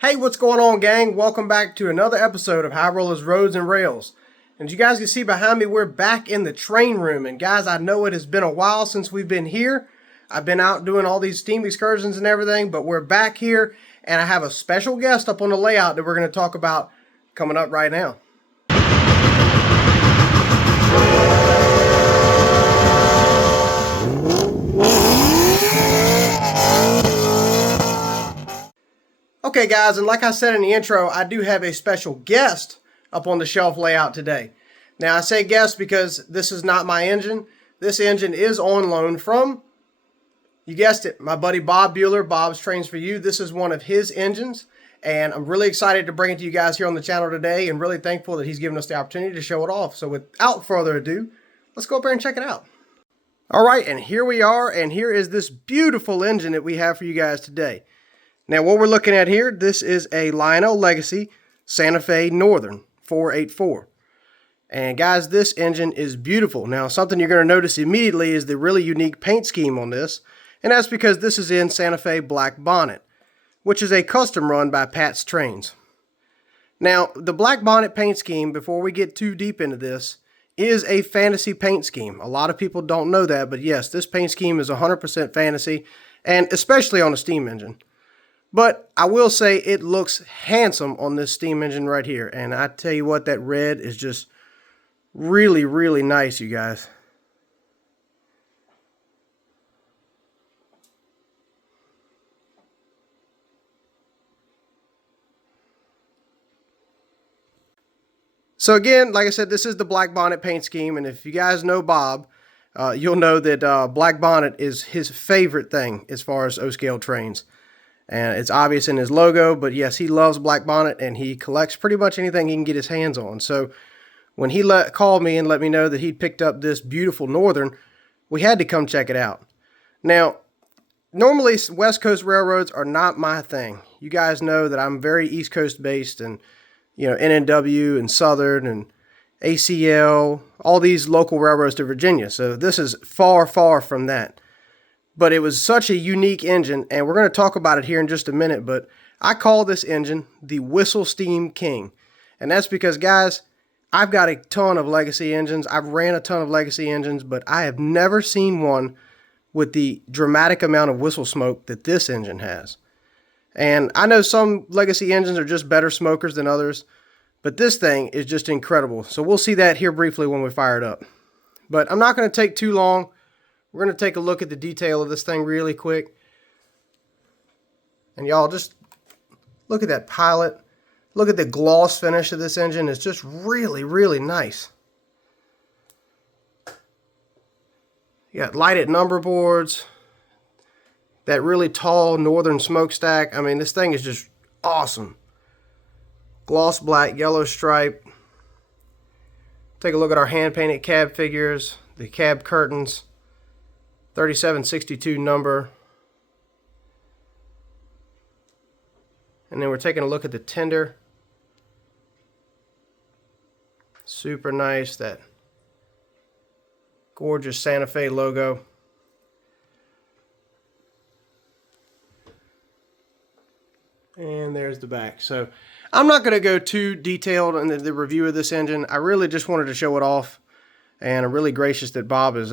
Hey, what's going on, gang? Welcome back to another episode of High Rollers Roads and Rails. And as you guys can see behind me, we're back in the train room. And guys, I know it has been a while since we've been here. I've been out doing all these steam excursions and everything, but we're back here, and I have a special guest up on the layout that we're going to talk about coming up right now. Okay, guys, and like I said in the intro, I do have a special guest up on the shelf layout today. Now, I say guest because this is not my engine. This engine is on loan from, you guessed it, my buddy Bob Bueller, Bob's Trains For You. This is one of his engines, and I'm really excited to bring it to you guys here on the channel today, and really thankful that he's given us the opportunity to show it off. So without further ado, let's go up there and check it out. All right, and here we are, and here is this beautiful engine that we have for you guys today. Now, what we're looking at here, this is a Lionel Legacy Santa Fe Northern 484. And guys, this engine is beautiful. Now, something you're going to notice immediately is the really unique paint scheme on this. And that's because this is in Santa Fe Black Bonnet, which is a custom run by Pat's Trains. Now, the Black Bonnet paint scheme, before we get too deep into this, is a fantasy paint scheme. A lot of people don't know that, but yes, this paint scheme is 100% fantasy, and especially on a steam engine. But I will say it looks handsome on this steam engine right here. And I tell you what, that red is just really, really nice, you guys. So again, like I said, this is the Black Bonnet paint scheme. And if you guys know Bob, you'll know that Black Bonnet is his favorite thing as far as O-scale trains. And it's obvious in his logo, but yes, he loves Black Bonnet, and he collects pretty much anything he can get his hands on. So when he called me and let me know that he'd picked up this beautiful Northern, we had to come check it out. Now, normally West Coast railroads are not my thing. You guys know that I'm very East Coast based, and you know, NNW and Southern and ACL, all these local railroads to Virginia. So this is far, far from that. But it was such a unique engine, and we're going to talk about it here in just a minute, but I call this engine the Whistle Steam King. And that's because, guys, I've got a ton of legacy engines. I've ran a ton of legacy engines, but I have never seen one with the dramatic amount of whistle smoke that this engine has. And I know some legacy engines are just better smokers than others, but this thing is just incredible. So we'll see that here briefly when we fire it up. But I'm not going to take too long. We're going to take a look at the detail of this thing really quick. And y'all just look at that pilot. Look at the gloss finish of this engine. It's just really, really nice. You got lighted number boards. That really tall Northern smokestack. I mean, this thing is just awesome. Gloss black, yellow stripe. Take a look at our hand-painted cab figures. The cab curtains. 3762 number. And then we're taking a look at the tender. Super nice, that gorgeous Santa Fe logo. And there's the back. So I'm not going to go too detailed in the review of this engine. I really just wanted to show it off. And I'm really gracious that Bob is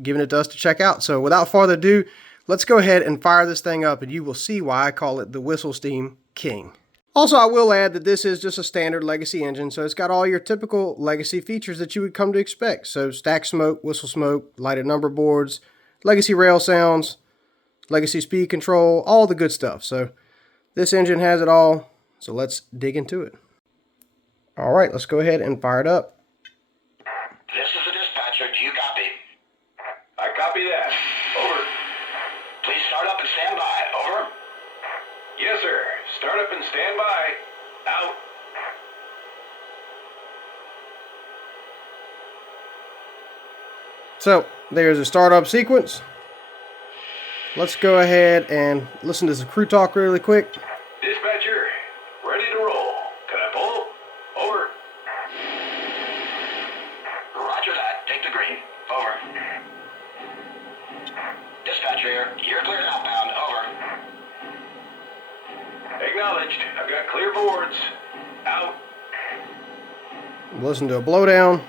giving it to us to check out. So without further ado, let's go ahead and fire this thing up, and you will see why I call it the Whistle Steam King. Also, I will add that this is just a standard legacy engine, so it's got all your typical legacy features that you would come to expect. So stack smoke, whistle smoke, lighted number boards, legacy rail sounds, legacy speed control, all the good stuff. So this engine has it all, so let's dig into it. All right, let's go ahead and fire it up. This is the dispatcher. Do you copy? I copy that. Over. Please start up and stand by. Over. Yes, sir. Start up and stand by. Out. So, there's a startup sequence. Let's go ahead and listen to some crew talk really quick. Dispatcher, ready to roll. Can I pull? Over. Roger that. Take the green. Over. Dispatcher, you're cleared outbound. Over. Acknowledged. I've got clear boards. Out. Listen to a blowdown.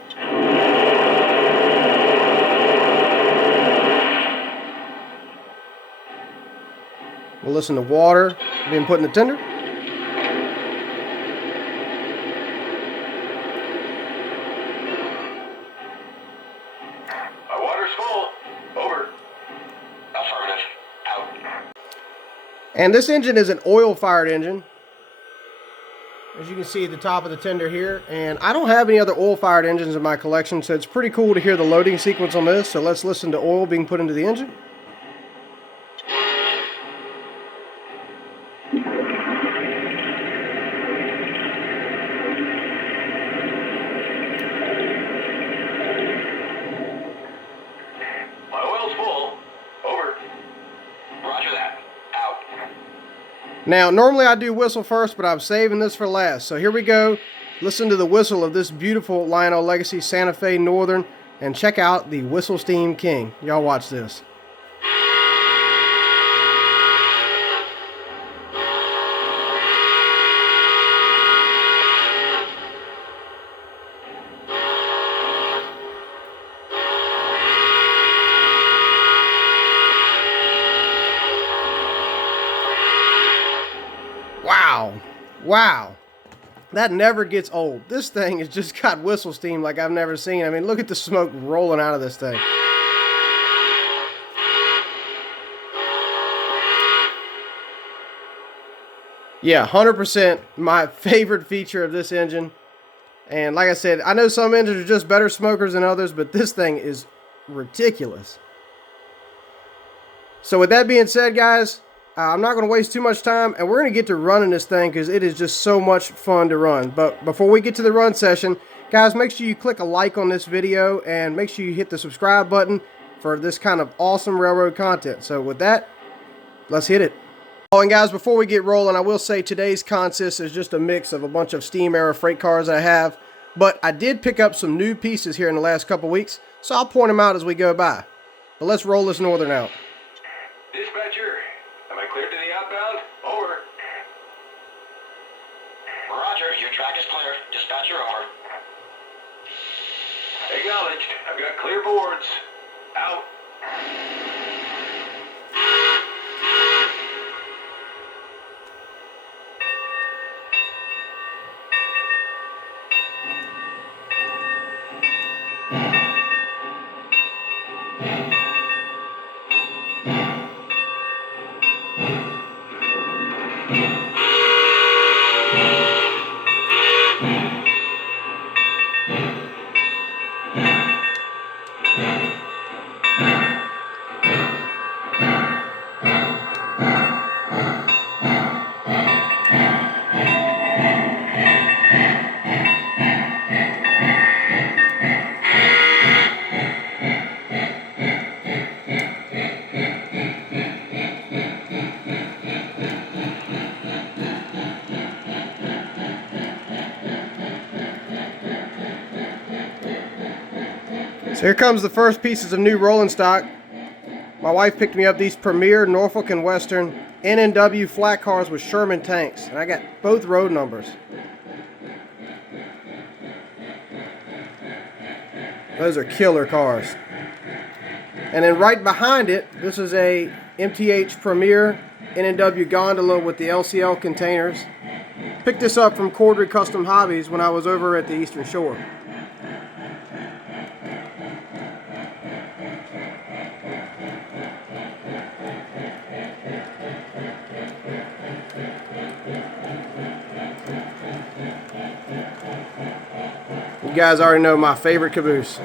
We'll listen to water being put in the tender. My water's full. Over. Affirmative. Out. And this engine is an oil-fired engine, as you can see at the top of the tender here. And I don't have any other oil-fired engines in my collection, so it's pretty cool to hear the loading sequence on this. So let's listen to oil being put into the engine. My oil's full. Over. Roger that. Out. Now, normally I do whistle first, but I'm saving this for last. So here we go. Listen to the whistle of this beautiful Lionel Legacy Santa Fe Northern, and check out the Whistle Steam King. Y'all watch this. Wow. Wow. That never gets old. This thing has just got whistle steam like I've never seen. I mean, look at the smoke rolling out of this thing. Yeah, 100% my favorite feature of this engine. And like I said, I know some engines are just better smokers than others, but this thing is ridiculous. So with that being said, guys, I'm not going to waste too much time, and we're going to get to running this thing because it is just so much fun to run. But before we get to the run session, guys, make sure you click a like on this video and make sure you hit the subscribe button for this kind of awesome railroad content. So with that, let's hit it. Oh, and guys, before we get rolling, I will say today's consist is just a mix of a bunch of steam era freight cars I have, but I did pick up some new pieces here in the last couple weeks, so I'll point them out as we go by. But let's roll this Northern out. Dispatcher, am I cleared to the outbound? Over. Roger, your track is clear. Dispatcher, over. Acknowledged. I've got clear boards. Out. So here comes the first pieces of new rolling stock. My wife picked me up these Premier Norfolk and Western N&W flat cars with Sherman tanks, and I got both road numbers. Those are killer cars. And then right behind it, this is a MTH Premier N&W gondola with the LCL containers. Picked this up from Cordry Custom Hobbies when I was over at the Eastern Shore. You guys already know my favorite caboose.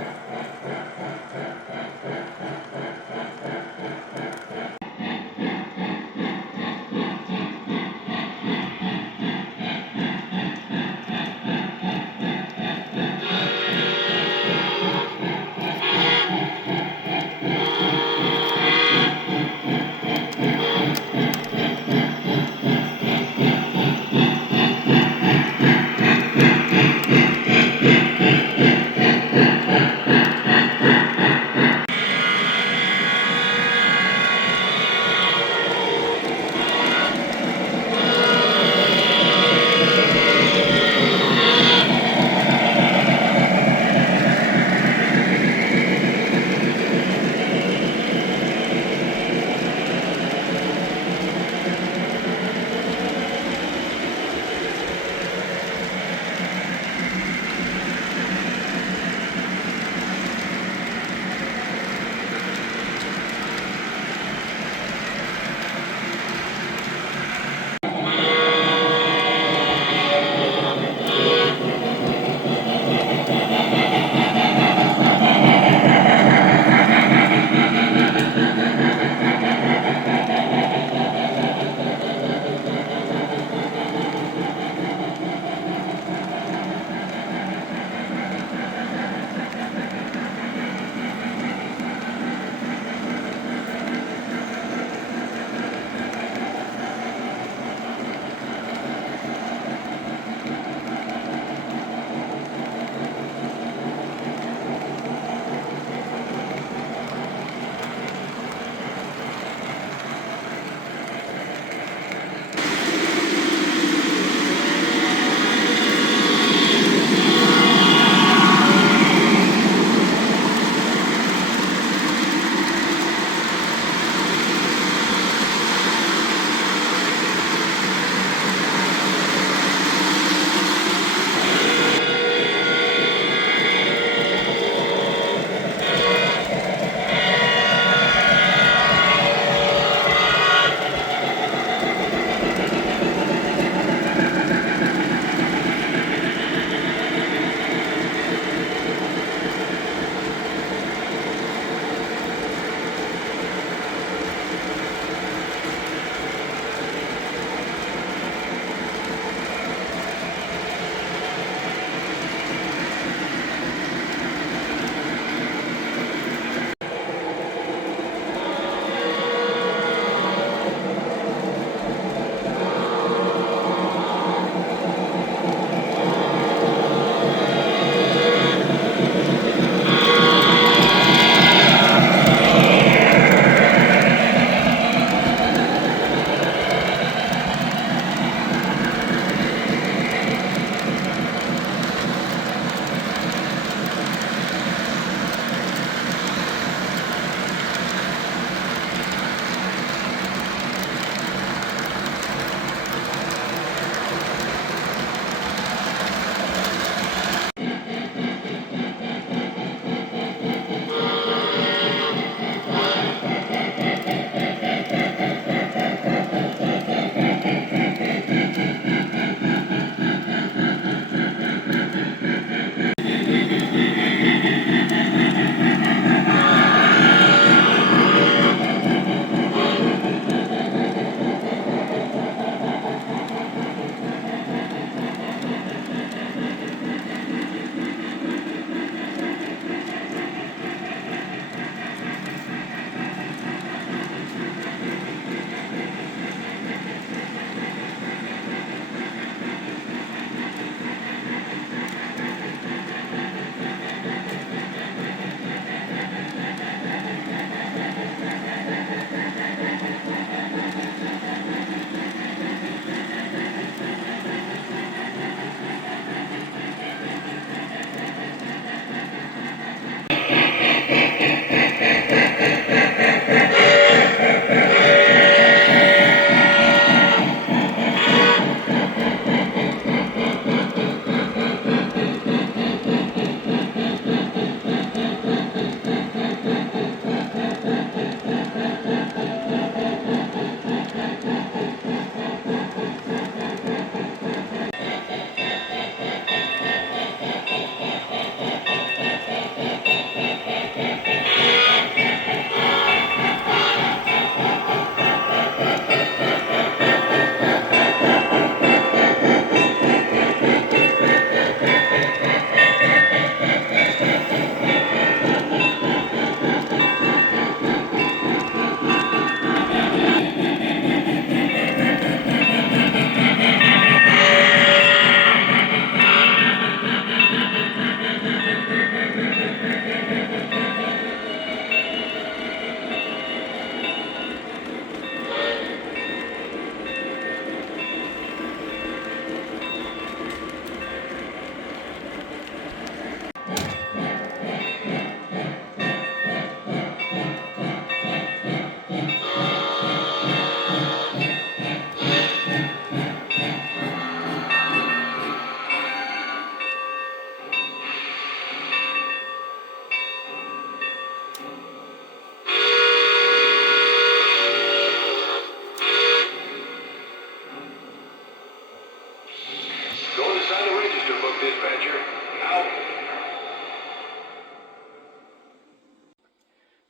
book, dispatcher. Out.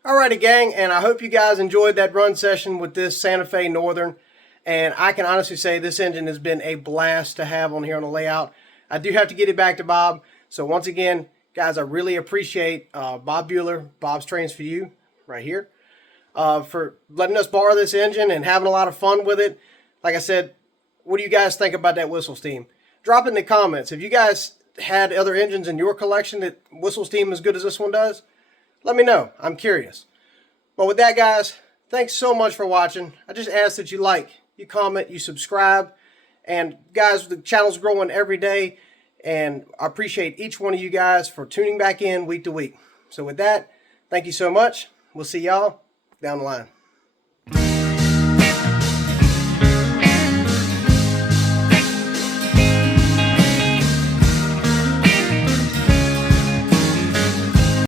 Alrighty, gang, and I hope you guys enjoyed that run session with this Santa Fe Northern. And I can honestly say this engine has been a blast to have on here on the layout. I do have to get it back to Bob. So once again, guys, I really appreciate Bob Bueller, Bob's Trains for You, right here, for letting us borrow this engine and having a lot of fun with it. Like I said, what do you guys think about that whistle steam? Drop in the comments. If you guys had other engines in your collection that whistle steam as good as this one does, let me know. I'm curious. But with that, guys, thanks so much for watching. I just ask that you like, you comment, you subscribe. And guys, the channel's growing every day. And I appreciate each one of you guys for tuning back in week to week. So with that, thank you so much. We'll see y'all down the line.